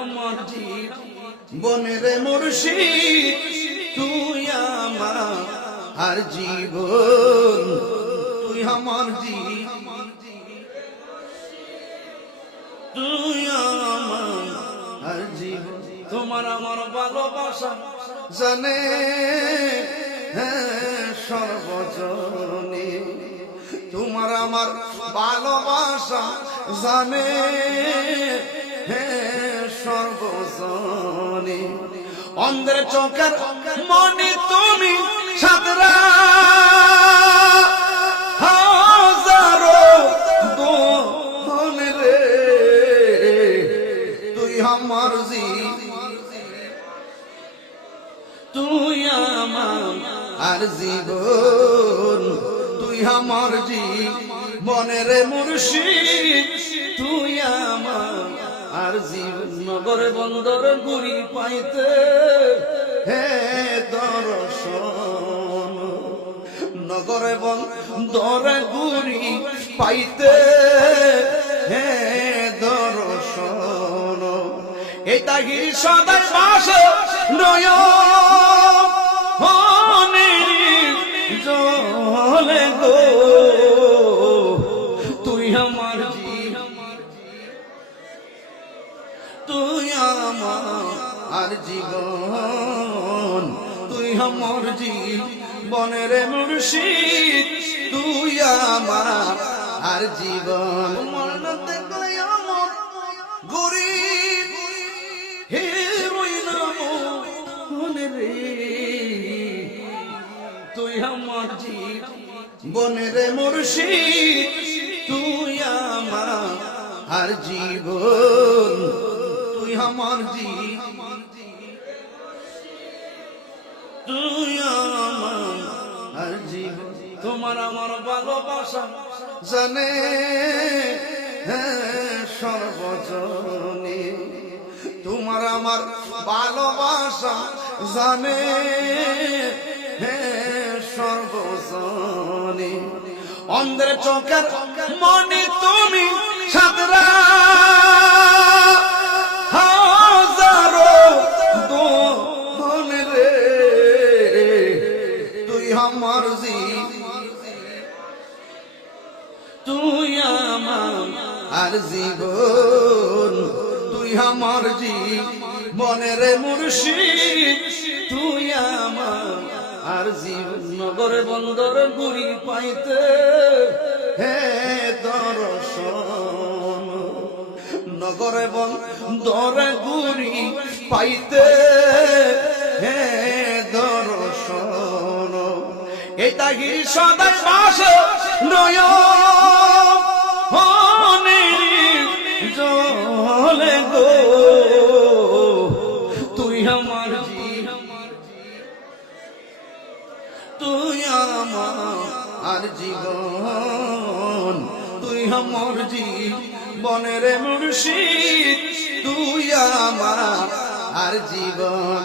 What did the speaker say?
আমার জীবনের মুর্শিদ, তুই আমার আর জীবন, তুই আমার জীবন, তুই আমার আর জীবন। তোমার আমার ভালোবাসা জানে সর্বজনে, তোমার আমার ভালোবাসা জানে সর্বজনে। অন্ধের চোখের মনে তুমি সাদরা, হাজারো দোহন রে, তুই আমার তুই আমার আর জীবন, তুই আমার জীবনের মুর্শিদ, তুই আমার আর জীবন। নগরে বন্দর গুড়ি পাইতে হে দর্শন, নগরে বন্দর গুড়ি পাইতে হে দর্শন। এই তাহির সদাই বাস নয় জলে গো, তুই আমার তুই আমার আর জীবন, তুই আমার জীবনের মুর্শিদ, তুই আমার আর জীবন। মরণতে গেলে আমার গরিব হে ওই নাম রে, তুই আমার জীবনের মুর্শিদ, তুই আমার আর জীবন, তুই আমার তুই আমার আর জীবন। তোমার আমার ভালোবাসা জানে সর্বজনে, তোমার আমার ভালোবাসা জানে সর্বজনে। অন্ধের চোখের মনে তুমি সাদরা, হাজারো দোহন রে, তুই আমার তুই আমার আর জীবন, তুই আমার জীবনের মুর্শিদ, তুই আমার আর জীবন। নগরে বন্দর গুড়ি পাইতে হে দর্শন, নগরে বন্দর গুড়ি পাইতে হে দর্শন। এই তাহির সদাই বাস নয় জলে গো, তুই আমার তুই আমার আর জীবন, তুই আমার জীবনের মুর্শিদ, তুই আমার আর জীবন।